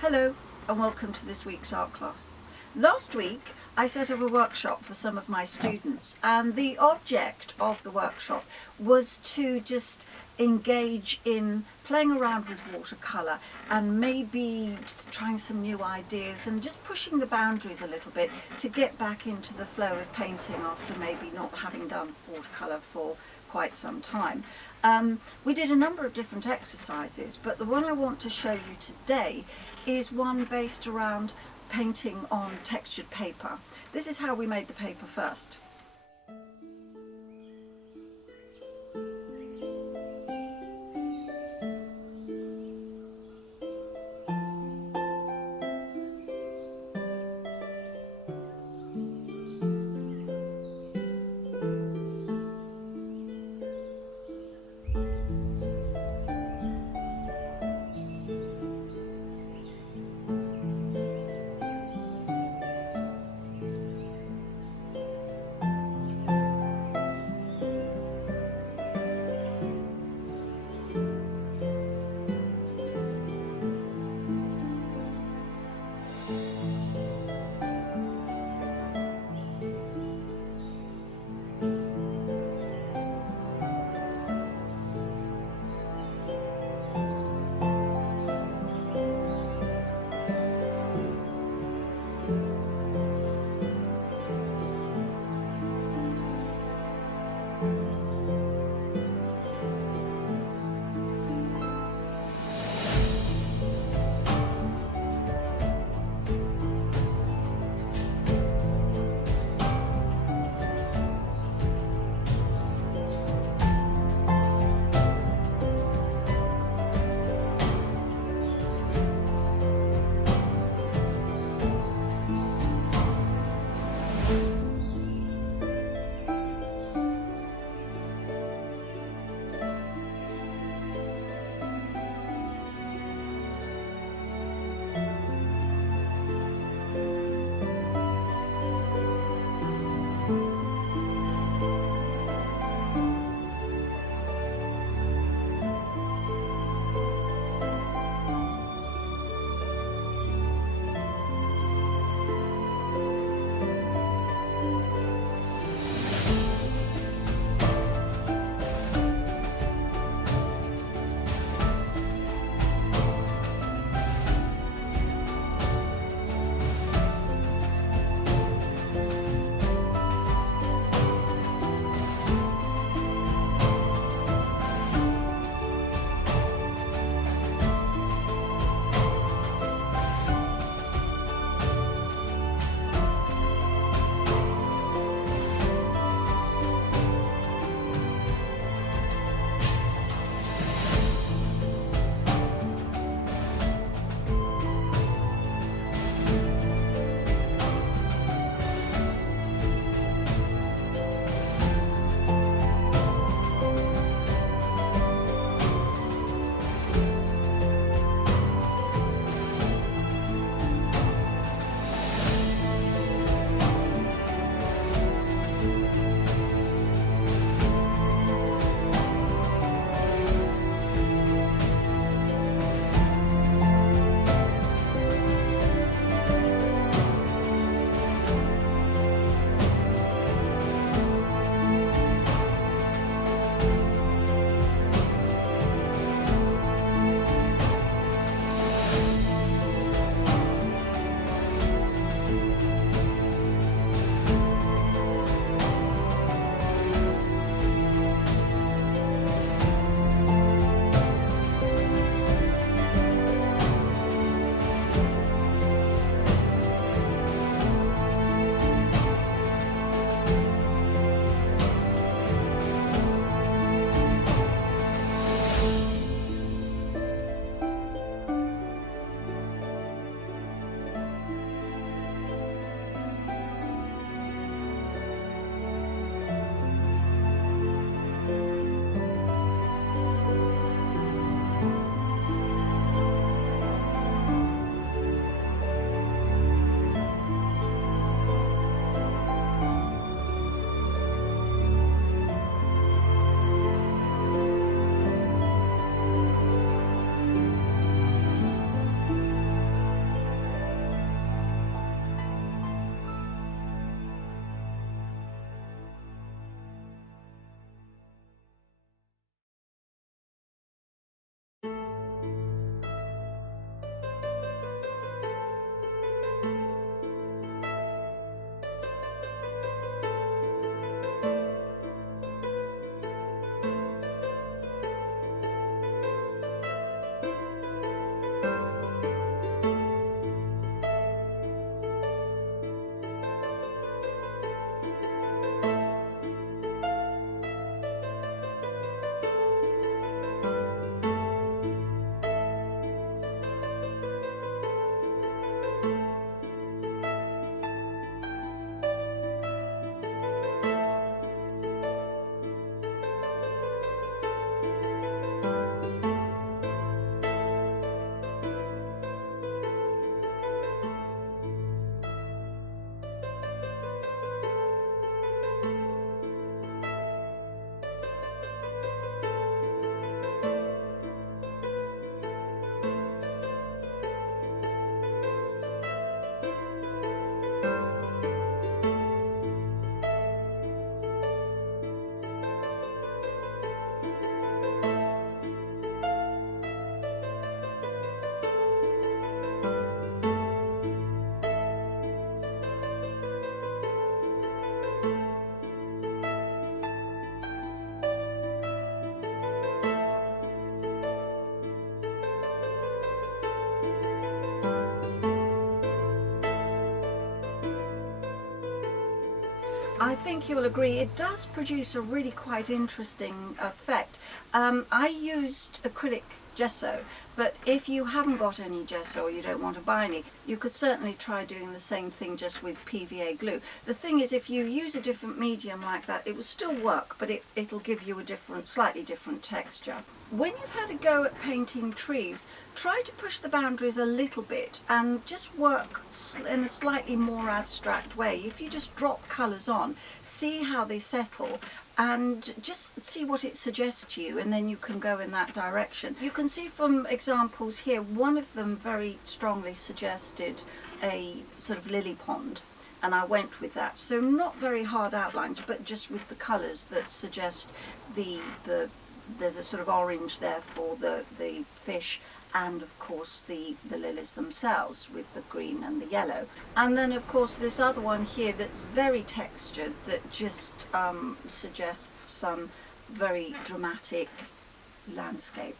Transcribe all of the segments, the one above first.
Hello and welcome to this week's art class. Last week I set up a workshop for some of my students, and the object of the workshop was to just engage in playing around with watercolour and maybe just trying some new ideas and just pushing the boundaries a little bit to get back into the flow of painting after maybe not having done watercolour for quite some time. We did a number of different exercises, but the one I want to show you today is one based around painting on textured paper. This is how we made the paper first. I think you'll agree it does produce a really quite interesting effect. I used acrylic gesso, but if you haven't got any gesso or you don't want to buy any, you could certainly try doing the same thing just with PVA glue. The thing is, if you use a different medium like that, it will still work, but it'll give you a different, slightly different texture. When you've had a go at painting trees, try to push the boundaries a little bit and just work in a slightly more abstract way. If you just drop colours on, see how they settle, and just see what it suggests to you, and then you can go in that direction. You can see from examples here, one of them very strongly suggested a sort of lily pond, and I went with that. So not very hard outlines, but just with the colours that suggest there's a sort of orange there for the fish, and of course the lilies themselves with the green and the yellow. And then of course this other one here that's very textured, that just suggests some very dramatic landscape.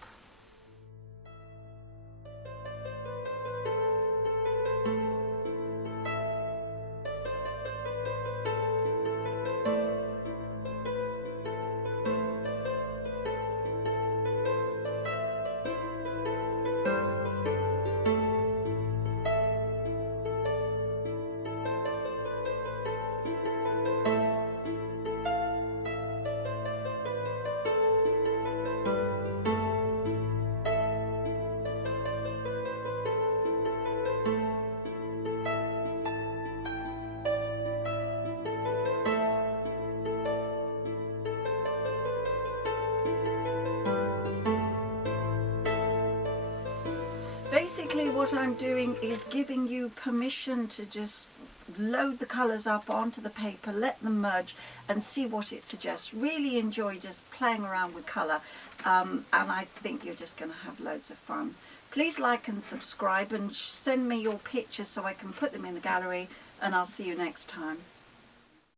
Basically what I'm doing is giving you permission to just load the colours up onto the paper, let them merge and see what it suggests. Really enjoy just playing around with colour, and I think you're just going to have loads of fun. Please like and subscribe and send me your pictures so I can put them in the gallery, and I'll see you next time.